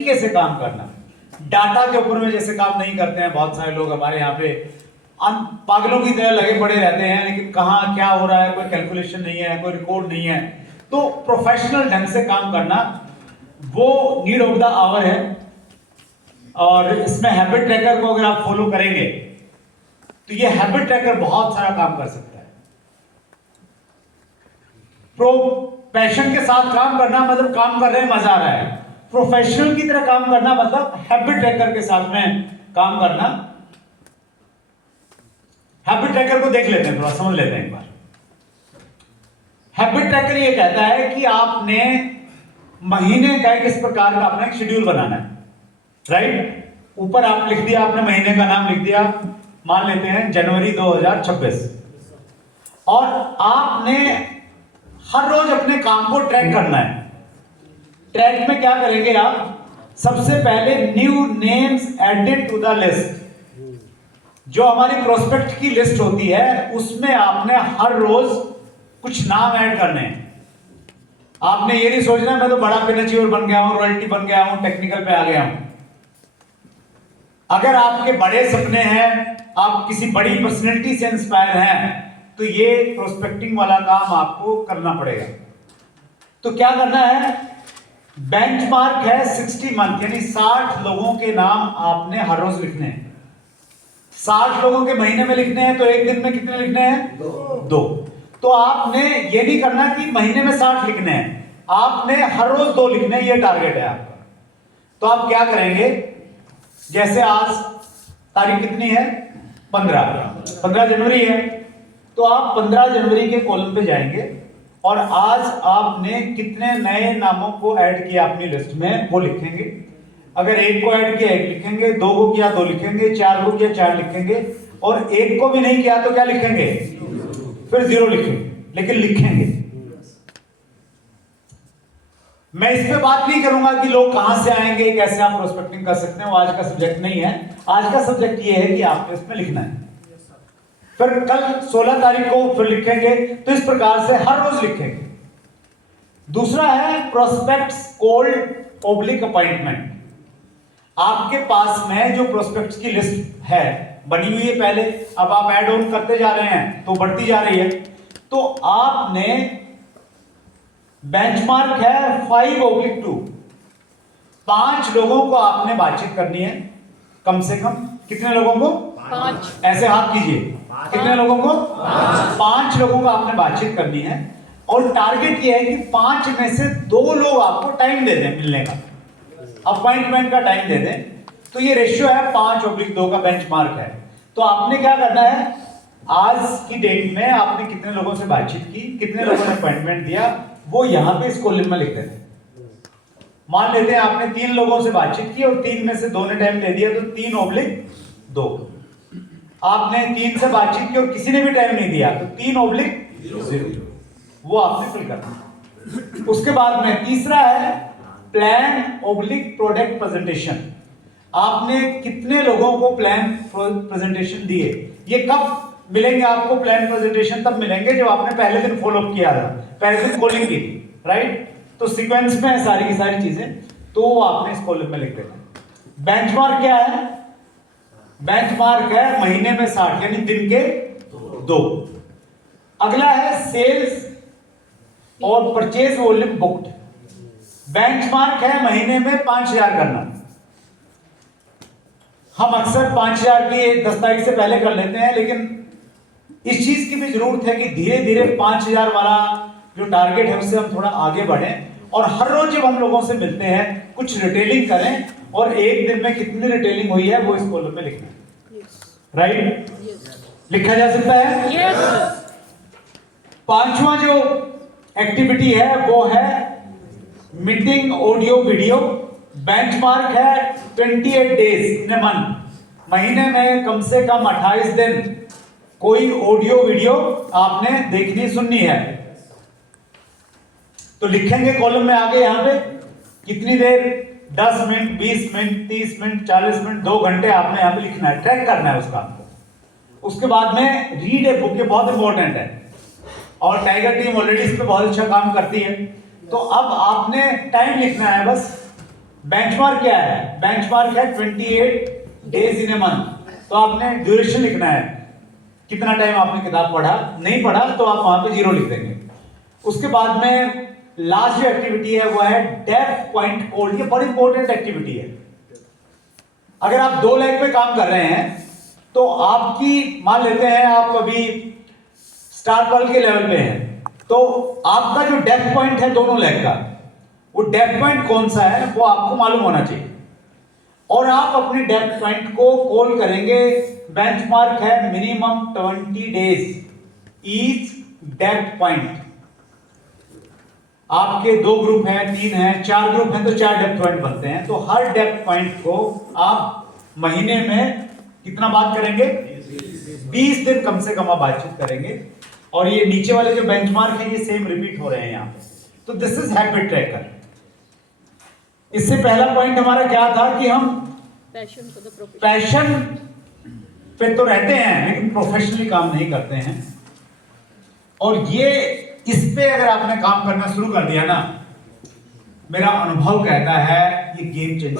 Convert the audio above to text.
कैसे काम करना, डाटा के ऊपर में जैसे काम नहीं करते हैं। बहुत सारे लोग हमारे यहाँ पे पागलों की तरह लगे पड़े रहते हैं, लेकिन कहाँ क्या हो रहा है कोई कैलकुलेशन नहीं है, कोई रिकॉर्ड नहीं है। तो प्रोफेशनल ढंग से काम करना वो नीड ऑफ द आवर है। और इसमें हैबिट ट्रैकर को अगर आप फॉलो करेंगे तो ये हैबिट ट्रैकर बहुत सारा काम कर सकता है। पैशन के साथ काम करना मतलब काम कर रहे हैं मजा आ रहा है, प्रोफेशनल की तरह काम करना मतलब हैबिट ट्रैकर के साथ में काम करना। हैबिट ट्रैकर को देख लेते हैं, थोड़ा समझ लेते हैं एक बार। हैबिट ट्रैकर ये कहता है कि आपने महीने का किस प्रकार का अपना एक शेड्यूल बनाना है, राइट। ऊपर आप लिख दिया, आपने महीने का नाम लिख दिया, मान लेते हैं जनवरी 2026, और आपने हर रोज अपने काम को ट्रैक करना है। ट्रैक में क्या करेंगे आप, सबसे पहले new names added to the list. जो हमारी प्रोस्पेक्ट की लिस्ट होती है उसमें आपने हर रोज कुछ नाम ऐड करने हैं। आपने ये नहीं सोचना मैं तो बड़ा पिनअचीवर बन गया हूं, रॉयल्टी बन गया हूं, टेक्निकल पे आ गया हूं। अगर आपके बड़े सपने हैं, आप किसी बड़ी पर्सनैलिटी से इंस्पायर हैं, तो ये प्रोस्पेक्टिंग वाला काम आपको करना पड़ेगा। तो क्या करना है, बेंचमार्क है 60 मंथ, यानी 60 लोगों के नाम आपने हर रोज लिखने हैं। 60 लोगों के महीने में लिखने हैं, तो एक दिन में कितने लिखने हैं? दो। तो आपने ये नहीं करना कि महीने में 60 लिखने हैं, आपने हर रोज 2 लिखने हैं, ये टारगेट है आपका। तो आप क्या करेंगे, जैसे आज तारीख कितनी है? 15 जनवरी है, तो आप 15 जनवरी के कॉलम पे जाएंगे और आज आपने कितने नए नामों को ऐड किया अपनी लिस्ट में वो लिखेंगे। अगर 1 को ऐड किया 1 लिखेंगे, 2 को किया 2 लिखेंगे, 4 को किया 4 लिखेंगे, और 1 को भी नहीं किया तो क्या लिखेंगे? फिर 0 लिखेंगे, लेकिन लिखेंगे। मैं इस पे बात नहीं करूंगा कि लोग कहां से आएंगे, कैसे आप प्रोस्पेक्टिंग कर सकते हैं, वो आज का सब्जेक्ट नहीं है। आज का सब्जेक्ट ये है कि आपको इसमें लिखना है। फिर कल 16 तारीख को फिर लिखेंगे, तो इस प्रकार से हर रोज लिखेंगे। दूसरा है प्रोस्पेक्ट्स कोल्ड ऑब्लिक अपॉइंटमेंट। आपके पास में जो प्रोस्पेक्ट्स की लिस्ट है बनी हुई है पहले, अब आप ऐड ऑन करते जा रहे हैं तो बढ़ती जा रही है। तो आपने बेंचमार्क है 5/2, 5 लोगों को आपने बातचीत करनी है, कम से कम कितने लोगों को? 5। ऐसे हाथ कीजिए, कितने लोगों को? 5 लोगों को आपने बातचीत करनी है। और टारगेट ये है कि 5 में से 2 लोग आपको टाइम दे दें मिलने का, अपॉइंटमेंट का टाइम दे दें। तो ये रेशियो है 5/2 का बेंचमार्क है। तो आपने क्या करना है, आज की डेट में आपने कितने लोगों से बातचीत की, कितने लोगों ने अपॉइंटमेंट दिया, वो यहां पे इस कॉलम में लिख देते हैं। मान लेते हैं आपने 3 लोगों से बातचीत की और 3 में से 2 ने टाइम दे दिया, तो 3/2। आपने 3 से बातचीत की और किसी ने भी टाइम नहीं दिया, तो 3/0, वो आपने फिल करना। उसके बाद में तीसरा है प्लान/प्रोडक्ट प्रेजेंटेशन। आपने कितने लोगों को प्लान प्रेजेंटेशन दिए। ये कब मिलेंगे आपको प्लान प्रेजेंटेशन? तब मिलेंगे जब आपने पहले दिन फॉलो अप किया था, पहले दिन कॉलिंग की थी, राइट। तो सीक्वेंस में है सारी की सारी चीजें, तो वो आपने इस कॉलम में लिख देना। बेंचमार्क क्या है? बेंचमार्क है महीने में 60, यानी दिन के 2। अगला है सेल्स और परचेज वॉल्यूम बुक्ड। बेंचमार्क है महीने में 5000 करना। हम अक्सर 5000 की 10 तारीख से पहले कर लेते हैं, लेकिन इस चीज की भी जरूरत है कि धीरे धीरे 5000 वाला जो टारगेट है उससे हम थोड़ा आगे बढ़ें, और हर रोज जब हम लोगों से मिलते हैं कुछ रिटेलिंग करें, और एक दिन में कितनी रिटेलिंग हुई है वो इस कॉलम में लिखना है, राइट। लिखा जा सकता है। पांचवा जो एक्टिविटी है वो है मीटिंग ऑडियो वीडियो। बेंचमार्क है 28 डेज इन अ मंथ। महीने में कम से कम 28 दिन कोई ऑडियो वीडियो आपने देखनी सुननी है। तो लिखेंगे कॉलम में आगे यहां पे कितनी देर, 10 मिनट, 20 मिनट, 30 मिनट, 40 मिनट, 2 घंटे आपने यहां पे लिखना है, ट्रैक करना है उस काम को। उसके बाद में रीड ए बुक, ये बहुत इंपॉर्टेंट है, और टाइगर टीम ऑलरेडी इस पे बहुत अच्छा काम करती है। तो अब आपने टाइम लिखना है बस, बेंचमार्क क्या है? बेंचमार्क है 28 डेज इन ए मंथ। तो आपने ड्यूरेशन लिखना है, कितना टाइम आपने किताब पढ़ा, नहीं पढ़ा तो आप वहां पे 0 लिख देंगे। उसके बाद में लास्ट जो एक्टिविटी है वो है डेप्थ पॉइंट कोल्ड। ये बड़ी इंपॉर्टेंट एक्टिविटी है। अगर आप 2 लेग पे काम कर रहे हैं तो आपकी, मान लेते हैं आप अभी स्टार बॉल के लेवल पे हैं, तो आपका जो डेप्थ पॉइंट है दोनों लेग का, वो डेप्थ पॉइंट कौन सा है वो आपको मालूम होना चाहिए। और आप अपने डेप्थ पॉइंट को कॉल करेंगे। बेंचमार्क है minimum 20 days each depth point. आपके 2 ग्रुप हैं, 3 हैं, 4 ग्रुप हैं तो 4 डेप्थ पॉइंट बनते हैं। तो हर डेप्थ पॉइंट को आप महीने में कितना बात करेंगे? 20 दिन कम से कम आप बातचीत करेंगे। और ये नीचे वाले जो बेंचमार्क है ये सेम रिपीट हो रहे हैं यहां पे। तो दिस इज हैबिट ट्रैकर। इससे पहला पॉइंट हमारा क्या था कि हम पैशन पे तो रहते हैं लेकिन प्रोफेशनली काम नहीं करते हैं। और ये इस पे अगर आपने काम करना शुरू कर दिया ना, मेरा अनुभव कहता है ये गेम चेंजर